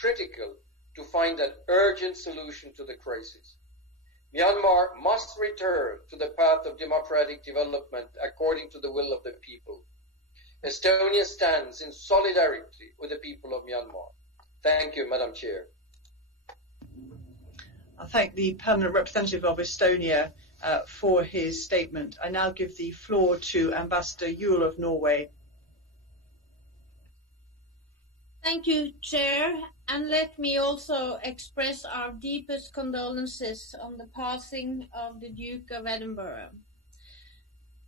critical to find an urgent solution to the crisis. Myanmar must return to the path of democratic development according to the will of the people. Estonia stands in solidarity with the people of Myanmar. Thank you, Madam Chair. I thank the Permanent Representative of Estonia for his statement. I now give the floor to Ambassador Yule of Norway. Thank you, Chair, and let me also express our deepest condolences on the passing of the Duke of Edinburgh.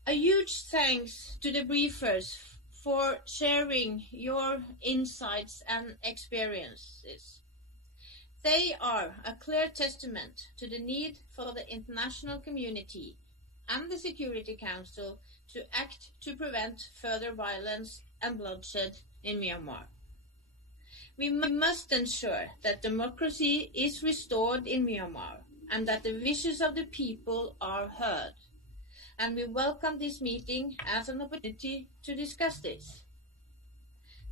A huge thanks to the briefers for sharing your insights and experiences. They are a clear testament to the need for the international community and the Security Council to act to prevent further violence and bloodshed in Myanmar. We must ensure that democracy is restored in Myanmar and that the wishes of the people are heard. And we welcome this meeting as an opportunity to discuss this.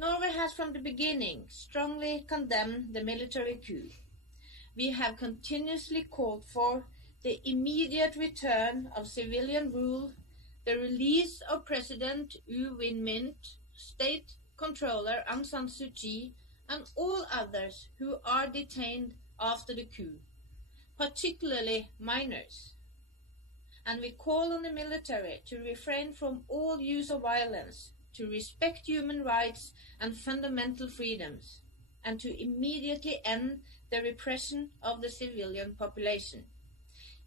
Norway has from the beginning strongly condemned the military coup. We have continuously called for the immediate return of civilian rule, the release of President U Win Mint, State Controller Aung San Suu Kyi, and all others who are detained after the coup, particularly minors. And we call on the military to refrain from all use of violence, to respect human rights and fundamental freedoms, and to immediately end the repression of the civilian population.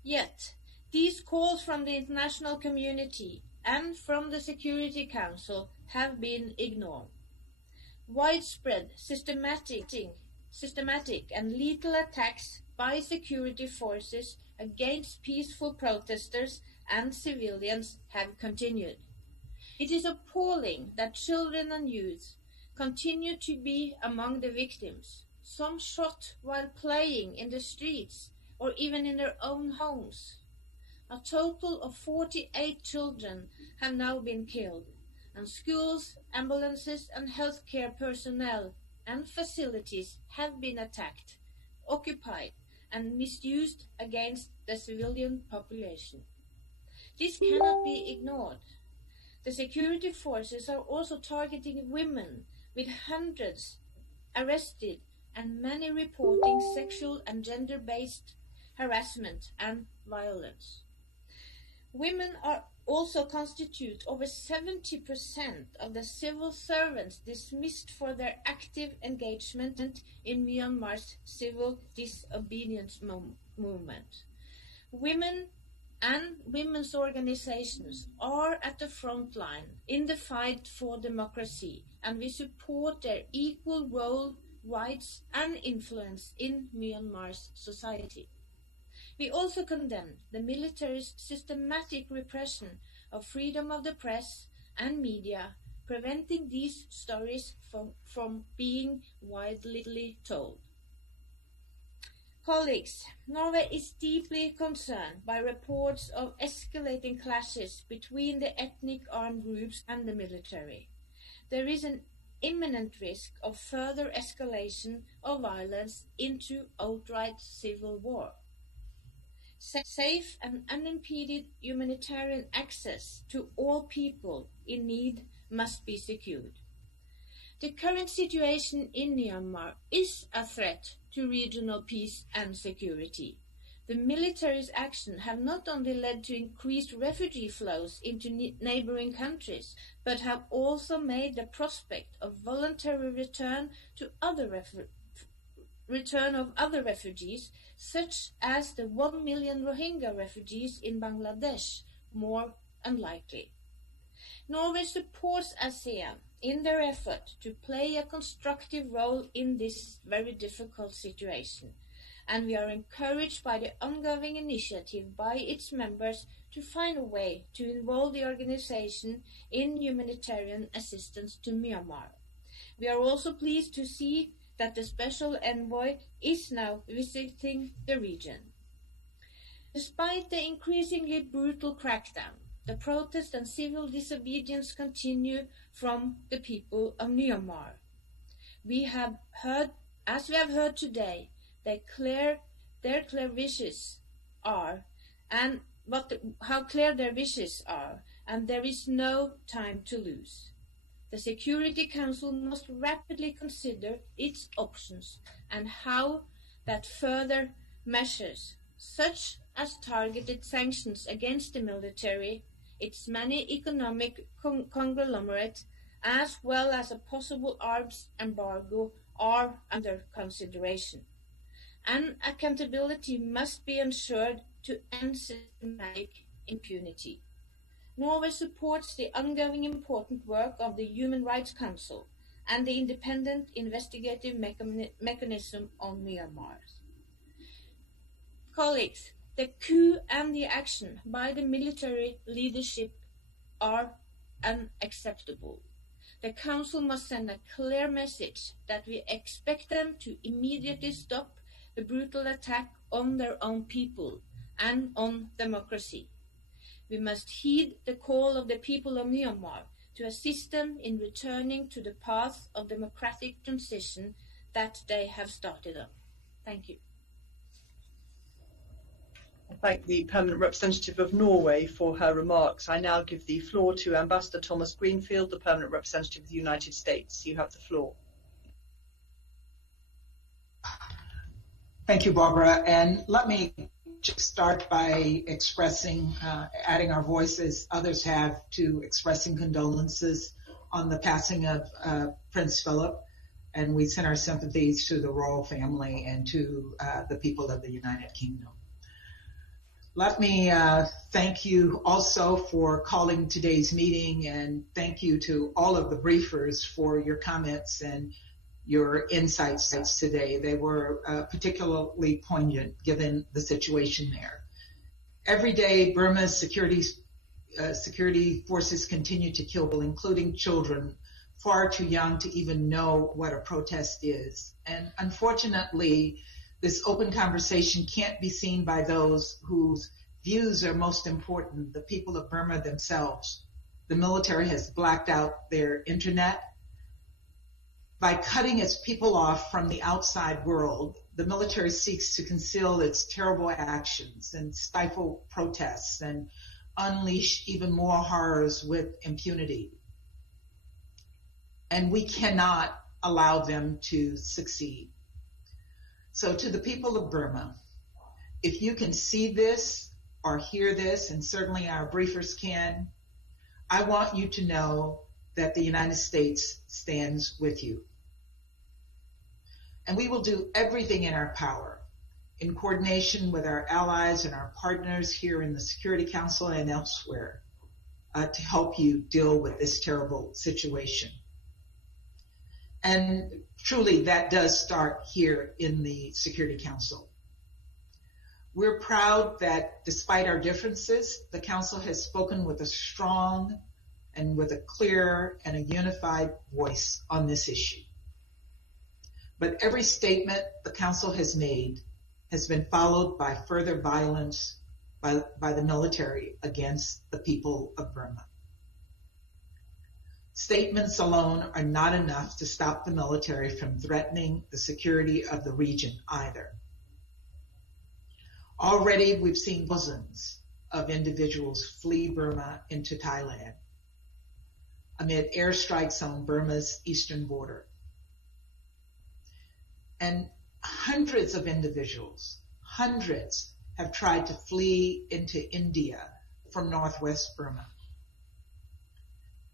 Yet, these calls from the international community and from the Security Council have been ignored. Widespread, systematic and lethal attacks by security forces against peaceful protesters and civilians have continued. It is appalling that children and youth continue to be among the victims, some shot while playing in the streets or even in their own homes. A total of 48 children have now been killed, and schools, ambulances and healthcare personnel and facilities have been attacked, occupied and misused against the civilian population. This cannot be ignored. The security forces are also targeting women, with hundreds arrested and many reporting sexual and gender-based harassment and violence. Women are also constitute over 70% of the civil servants dismissed for their active engagement in Myanmar's civil disobedience movement. Women and women's organizations are at the front line in the fight for democracy, and we support their equal role, rights and influence in Myanmar's society. We also condemn the military's systematic repression of freedom of the press and media, preventing these stories from being widely told. Colleagues, Norway is deeply concerned by reports of escalating clashes between the ethnic armed groups and the military. There is an imminent risk of further escalation of violence into outright civil war. Safe and unimpeded humanitarian access to all people in need must be secured. The current situation in Myanmar is a threat to regional peace and security. The military's action have not only led to increased refugee flows into neighboring countries, but have also made the prospect of voluntary return of other refugees, such as the 1 million Rohingya refugees in Bangladesh, more unlikely. Norway supports ASEAN in their effort to play a constructive role in this very difficult situation, and we are encouraged by the ongoing initiative by its members to find a way to involve the organization in humanitarian assistance to Myanmar. We are also pleased to see that the Special Envoy is now visiting the region. Despite the increasingly brutal crackdown, the protest and civil disobedience continue from the people of Myanmar. We have heard As we have heard today, their clear wishes are, and how clear their wishes are, and there is no time to lose. The Security Council must rapidly consider its options and how that further measures, such as targeted sanctions against the military, its many economic conglomerates, as well as a possible arms embargo, are under consideration. And accountability must be ensured to end systematic impunity. Norway supports the ongoing important work of the Human Rights Council and the independent investigative mechanism on Myanmar. Colleagues, the coup and the action by the military leadership are unacceptable. The Council must send a clear message that we expect them to immediately stop the brutal attack on their own people and on democracy. We must heed the call of the people of Myanmar to assist them in returning to the path of democratic transition that they have started on. Thank you. I thank the Permanent Representative of Norway for her remarks. I now give the floor to Ambassador Thomas Greenfield, the Permanent Representative of the United States. You have the floor. Thank you, Barbara. And let me just start by expressing, adding our voices, others have, to expressing condolences on the passing of Prince Philip. And we send our sympathies to the royal family and to the people of the United Kingdom. Let me thank you also for calling today's meeting, and thank you to all of the briefers for your comments and your insights today. They were particularly poignant given the situation there. Every day, Burma's security forces continue to kill, including children far too young to even know what a protest is. And unfortunately, this open conversation can't be seen by those whose views are most important, the people of Burma themselves. The military has blacked out their internet. By cutting its people off from the outside world, the military seeks to conceal its terrible actions and stifle protests and unleash even more horrors with impunity. And we cannot allow them to succeed. So to the people of Burma, if you can see this or hear this, and certainly our briefers can, I want you to know that the United States stands with you. And we will do everything in our power, in coordination with our allies and our partners here in the Security Council and elsewhere, to help you deal with this terrible situation. And truly, that does start here in the Security Council. We're proud that despite our differences, the Council has spoken with a strong and with a clear and a unified voice on this issue. But every statement the Council has made has been followed by further violence by the military against the people of Burma. Statements alone are not enough to stop the military from threatening the security of the region either. Already we've seen dozens of individuals flee Burma into Thailand amid airstrikes on Burma's eastern border. And hundreds of individuals, have tried to flee into India from northwest Burma.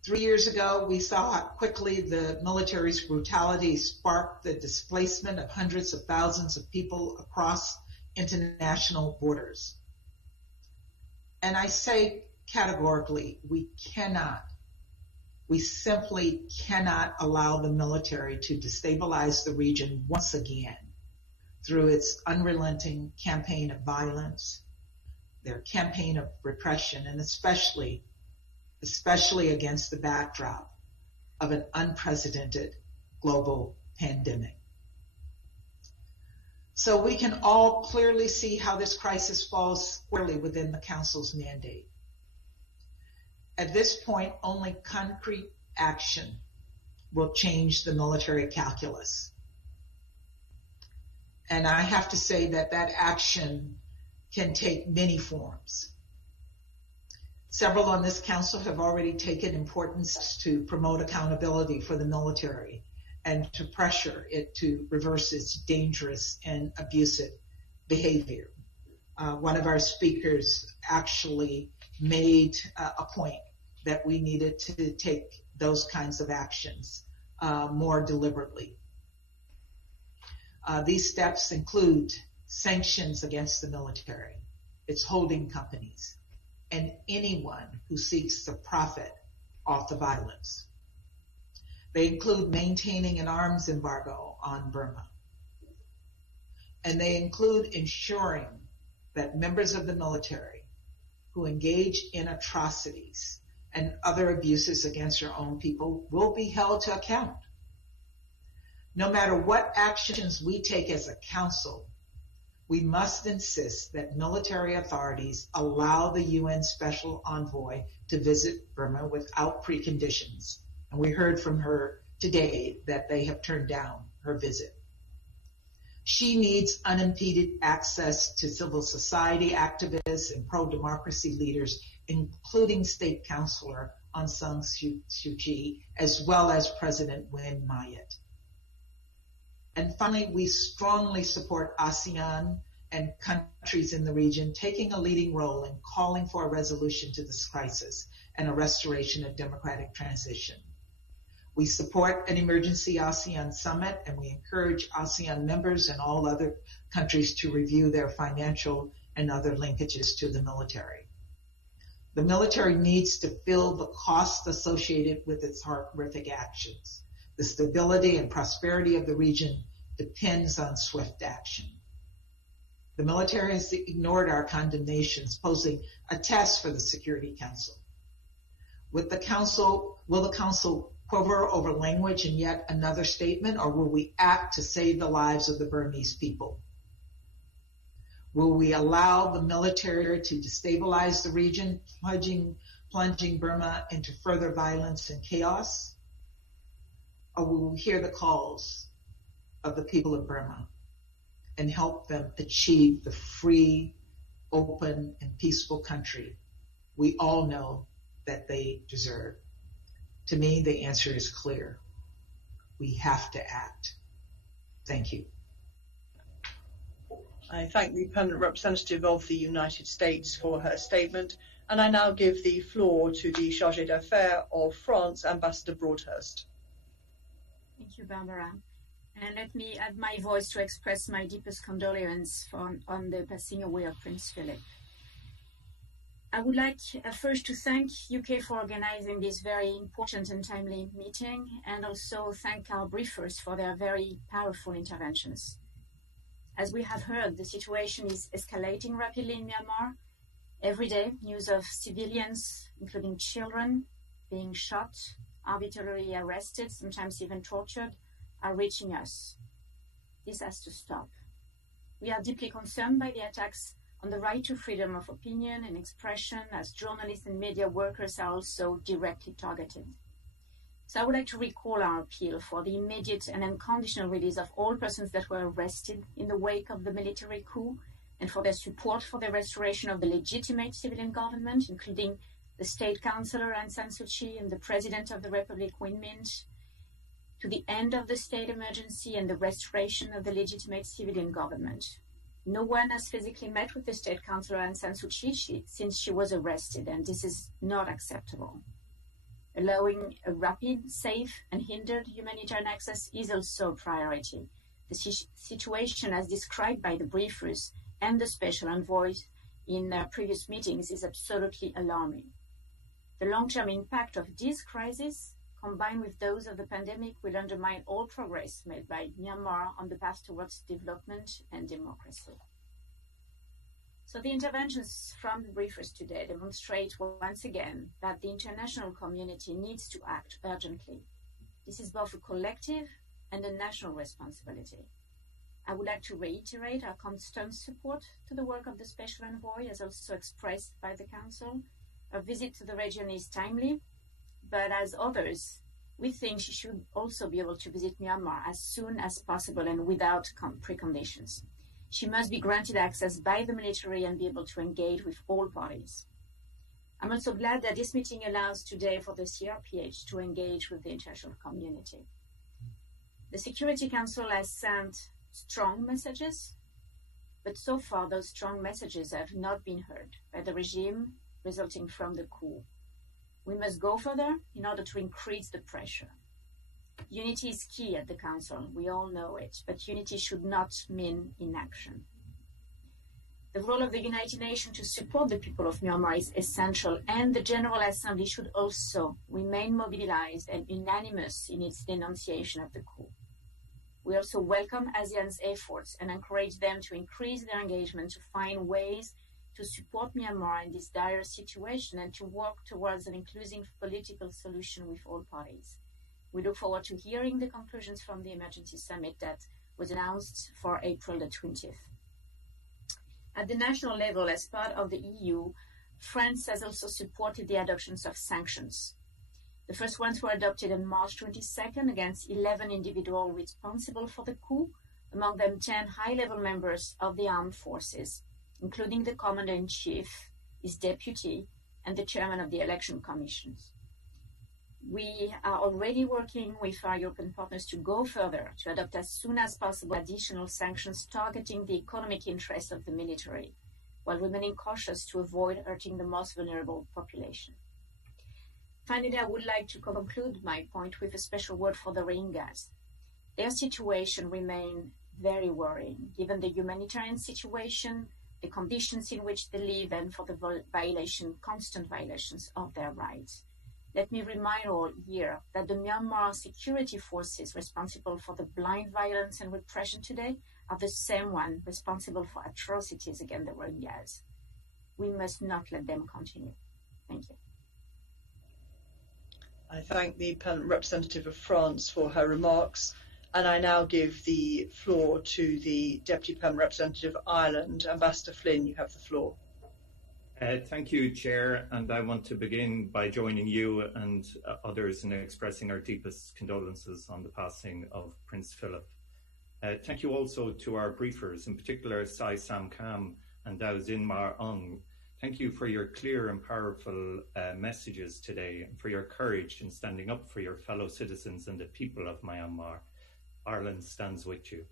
3 years ago, we saw how quickly the military's brutality sparked the displacement of hundreds of thousands of people across international borders. And I say categorically, we simply cannot allow the military to destabilize the region once again through its unrelenting campaign of violence, their campaign of repression, and especially against the backdrop of an unprecedented global pandemic. So we can all clearly see how this crisis falls squarely within the Council's mandate. At this point, only concrete action will change the military calculus. And I have to say that that action can take many forms. Several on this council have already taken important steps to promote accountability for the military and to pressure it to reverse its dangerous and abusive behavior. One of our speakers actually made a point that we needed to take those kinds of actions more deliberately. These steps include sanctions against the military, its holding companies, and anyone who seeks to profit off the violence. They include maintaining an arms embargo on Burma. And they include ensuring that members of the military who engage in atrocities and other abuses against their own people will be held to account. No matter what actions we take as a council, we must insist that military authorities allow the UN Special Envoy to visit Burma without preconditions. And we heard from her today that they have turned down her visit. She needs unimpeded access to civil society activists and pro-democracy leaders, including State Councilor Aung San Suu Kyi, as well as President Win Myint. And finally, we strongly support ASEAN and countries in the region taking a leading role in calling for a resolution to this crisis and a restoration of democratic transition. We support an emergency ASEAN summit, and we encourage ASEAN members and all other countries to review their financial and other linkages to the military. The military needs to feel the cost associated with its horrific actions. The stability and prosperity of the region depends on swift action. The military has ignored our condemnations, posing a test for the Security Council. Will the Council quiver over language in yet another statement, or will we act to save the lives of the Burmese people? Will we allow the military to destabilize the region, plunging Burma into further violence and chaos? Or will we hear the calls of the people of Burma and help them achieve the free, open, and peaceful country we all know that they deserve? To me, the answer is clear. We have to act. Thank you. I thank the Permanent Representative of the United States for her statement, and I now give the floor to the Chargé d'Affaires of France, Ambassador Broadhurst. Thank you, Barbara. And let me add my voice to express my deepest condolence on the passing away of Prince Philip. I would like first to thank UK for organizing this very important and timely meeting, and also thank our briefers for their very powerful interventions. As we have heard, the situation is escalating rapidly in Myanmar. Every day, news of civilians, including children, being shot, arbitrarily arrested, sometimes even tortured, are reaching us. This has to stop. We are deeply concerned by the attacks on the right to freedom of opinion and expression, as journalists and media workers are also directly targeted. So I would like to recall our appeal for the immediate and unconditional release of all persons that were arrested in the wake of the military coup, and for their support for the restoration of the legitimate civilian government, including the State Councilor Aung San Suu Kyi and the President of the Republic Win Myint, to the end of the state emergency and the restoration of the legitimate civilian government. No one has physically met with the State Councilor Aung San Suu Kyi since she was arrested, and this is not acceptable. Allowing a rapid, safe, and hindered humanitarian access is also a priority. The situation, as described by the briefers and the special envoys in previous meetings, is absolutely alarming. The long-term impact of this crisis, combined with those of the pandemic, will undermine all progress made by Myanmar on the path towards development and democracy. So the interventions from the briefers today demonstrate once again that the international community needs to act urgently. This is both a collective and a national responsibility. I would like to reiterate our constant support to the work of the Special Envoy, as also expressed by the Council. A visit to the region is timely, but as others we think she should also be able to visit Myanmar as soon as possible and without preconditions. She must be granted access by the military and be able to engage with all parties. I'm also glad that this meeting allows today for the CRPH to engage with the international community. The Security Council has sent strong messages, but so far those strong messages have not been heard by the regime resulting from the coup. We must go further in order to increase the pressure. Unity is key at the Council, we all know it, but unity should not mean inaction. The role of the United Nations to support the people of Myanmar is essential, and the General Assembly should also remain mobilized and unanimous in its denunciation of the coup. We also welcome ASEAN's efforts and encourage them to increase their engagement to find ways to support Myanmar in this dire situation and to work towards an inclusive political solution with all parties. We look forward to hearing the conclusions from the emergency summit that was announced for April the 20th. At the national level, as part of the EU, France has also supported the adoptions of sanctions. The first ones were adopted on March 22nd against 11 individuals responsible for the coup, among them 10 high-level members of the armed forces, including the commander-in-chief, his deputy, and the chairman of the election commissions. We are already working with our European partners to go further, to adopt as soon as possible additional sanctions targeting the economic interests of the military, while remaining cautious to avoid hurting the most vulnerable population. Finally, I would like to conclude my point with a special word for the Rohingyas. Their situation remains very worrying, given the humanitarian situation, the conditions in which they live, and for the constant violations of their rights. Let me remind all here that the Myanmar security forces responsible for the blind violence and repression today are the same ones responsible for atrocities against the Rohingyas. We must not let them continue. Thank you. I thank the Permanent Representative of France for her remarks, and I now give the floor to the Deputy Permanent Representative of Ireland, Ambassador Flynn. You have the floor. Thank you, Chair, and I want to begin by joining you and others in expressing our deepest condolences on the passing of Prince Philip. Thank you also to our briefers, in particular Sai Sam Kam and Dao Zin Mar Ung. Thank you for your clear and powerful messages today and for your courage in standing up for your fellow citizens and the people of Myanmar. Ireland stands with you.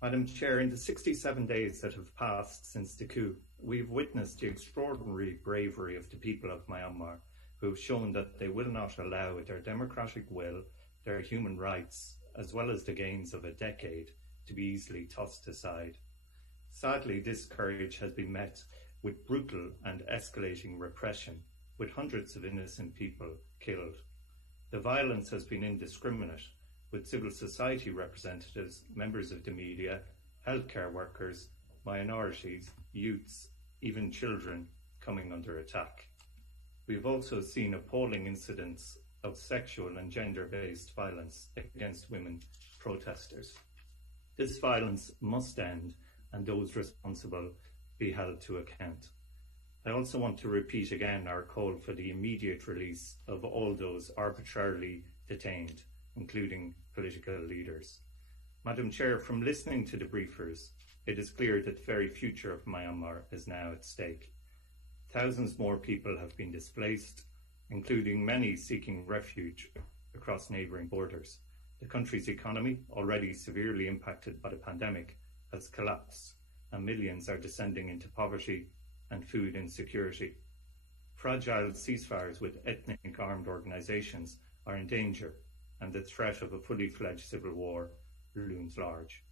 Madam Chair, in the 67 days that have passed since the coup, we've witnessed the extraordinary bravery of the people of Myanmar, who have shown that they will not allow their democratic will, their human rights, as well as the gains of a decade, to be easily tossed aside. Sadly, this courage has been met with brutal and escalating repression, with hundreds of innocent people killed. The violence has been indiscriminate, with civil society representatives, members of the media, healthcare workers, minorities, youths, even children coming under attack. We've also seen appalling incidents of sexual and gender-based violence against women protesters. This violence must end and those responsible be held to account. I also want to repeat again our call for the immediate release of all those arbitrarily detained, including political leaders. Madam Chair, from listening to the briefers, it is clear that the very future of Myanmar is now at stake. Thousands more people have been displaced, including many seeking refuge across neighbouring borders. The country's economy, already severely impacted by the pandemic, has collapsed, and millions are descending into poverty and food insecurity. Fragile ceasefires with ethnic armed organisations are in danger, and the threat of a fully fledged civil war looms large.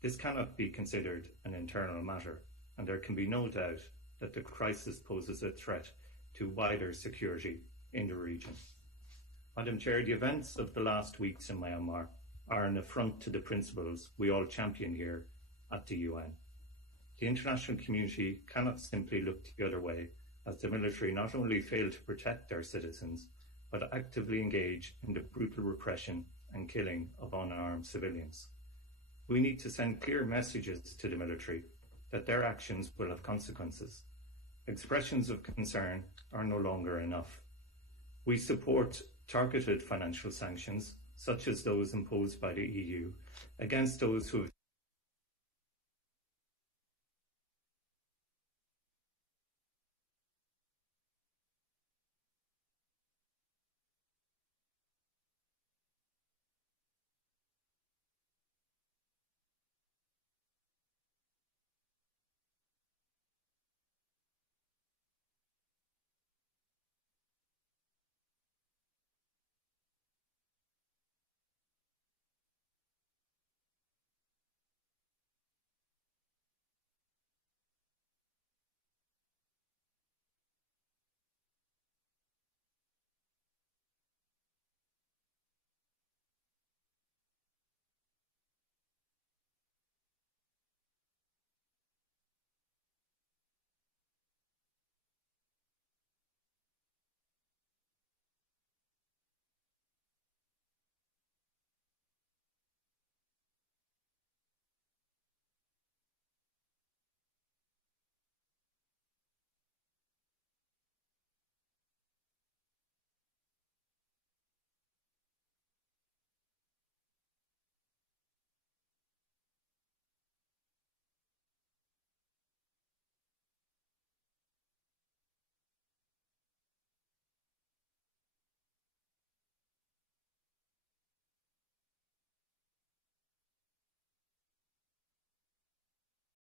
This cannot be considered an internal matter, and there can be no doubt that the crisis poses a threat to wider security in the region. Madam Chair, the events of the last weeks in Myanmar are an affront to the principles we all champion here at the UN. The international community cannot simply look the other way, as the military not only fail to protect their citizens, but actively engage in the brutal repression and killing of unarmed civilians. We need to send clear messages to the military that their actions will have consequences. Expressions of concern are no longer enough. We support targeted financial sanctions, such as those imposed by the EU, against those who have